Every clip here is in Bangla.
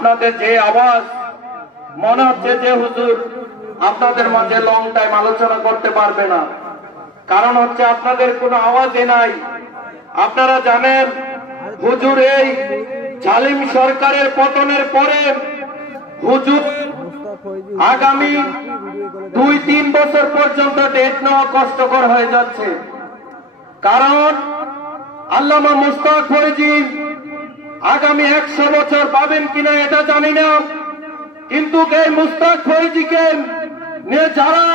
আপনাদের যে আওয়াজ, মনে হচ্ছে যে হুজুর আপনাদের মাঝে লং টাইম আলোচনা করতে পারবে না। কারণ হচ্ছে আপনাদের কোনো আওয়াজই নাই। আপনারা জানেন হুজুর এই জালিম সরকারের পতনের পরে হুজুর আগামী 2-3 বছর পর্যন্ত ডেট নেওয়া কষ্টকর হয়ে যাচ্ছে। কারণ আল্লামা মুস্তাক ফয়জী আগামী 100 বছর পাবেন কিনা এটা জানি না, কিন্তু এই মুস্তাক ফয়জীকে নিয়ে যারা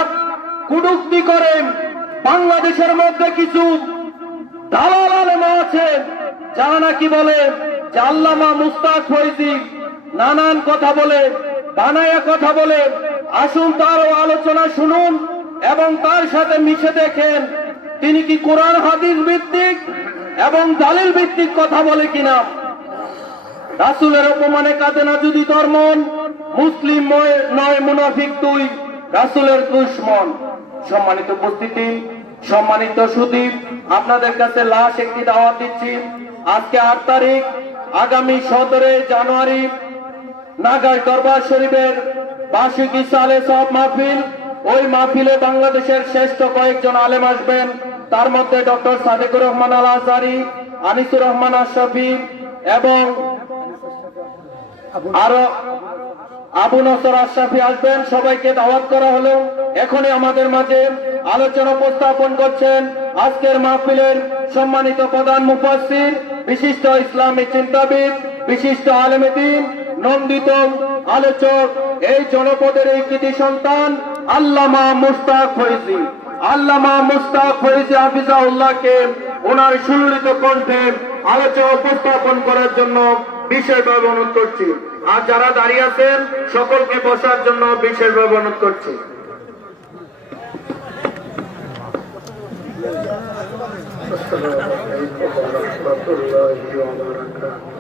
কটূক্তি করেন, বাংলাদেশের মধ্যে কিছু দালাল আলেমা আছে যারা নাকি বলে যে আল্লামা মুস্তাক ফয়জী নানান কথা বলে, বানায়া কথা বলে। আসুন তারও আলোচনা শুনুন এবং তার সাথে মিশে দেখেন তিনি কি কোরআন হাদিস ভিত্তিক এবং দলিল ভিত্তিক কথা বলে কিনা। রাসূলের অপমানে কাঁদে না যদি তোর মন, মুসলিম নয় মুনাফিক তুই, রাসূলের দুশমন। সম্মানিত উপস্থিতি, সম্মানিত সুধী, আপনাদের কাছে লাস্ট একটি দাওয়াত দিচ্ছি। আজকে 8 তারিখ, আগামী 17 জানুয়ারি নাগাই দরবার শরীফের বার্ষিক ইসালে সব মাহফিল। ওই মাহফিলে বাংলাদেশের শ্রেষ্ঠ কয়েকজন আলেম আসবেন। তার মধ্যে ডক্টর সাদেকুর রহমান আল আজহারী, আনিসুর রহমান আশরাফি এবং আরো আবু নসর আশরাফি আসবেন। সবাইকে দাওয়াত করা হলো। এখনই আমাদের মাঝে আলোচনা উপস্থাপন করছেন আজকের মাহফিলের সম্মানিত প্রধান মুফাসসির, বিশিষ্ট ইসলামী চিন্তাবিদ, বিশিষ্ট আলেমে দ্বীন, নন্দিত আলোচক, এই জনপদের এই কৃতি সন্তান আল্লামা মুস্তাক ফয়জী। আল্লামা মুস্তাক ফয়জী হাফিজাহুল্লাহকে ওনার সুললিত কণ্ঠে আলোচনা উপস্থাপন করার জন্য বিশেষভাবে অনুরোধ করছি। আর যারা দাঁড়িয়ে আছেন সকলকে বসার জন্য বিশেষভাবে অনুরোধ করছি। আসসালামু আলাইকুম ওয়া রাহমাতুল্লাহি ওয়া বারাকাতুহু।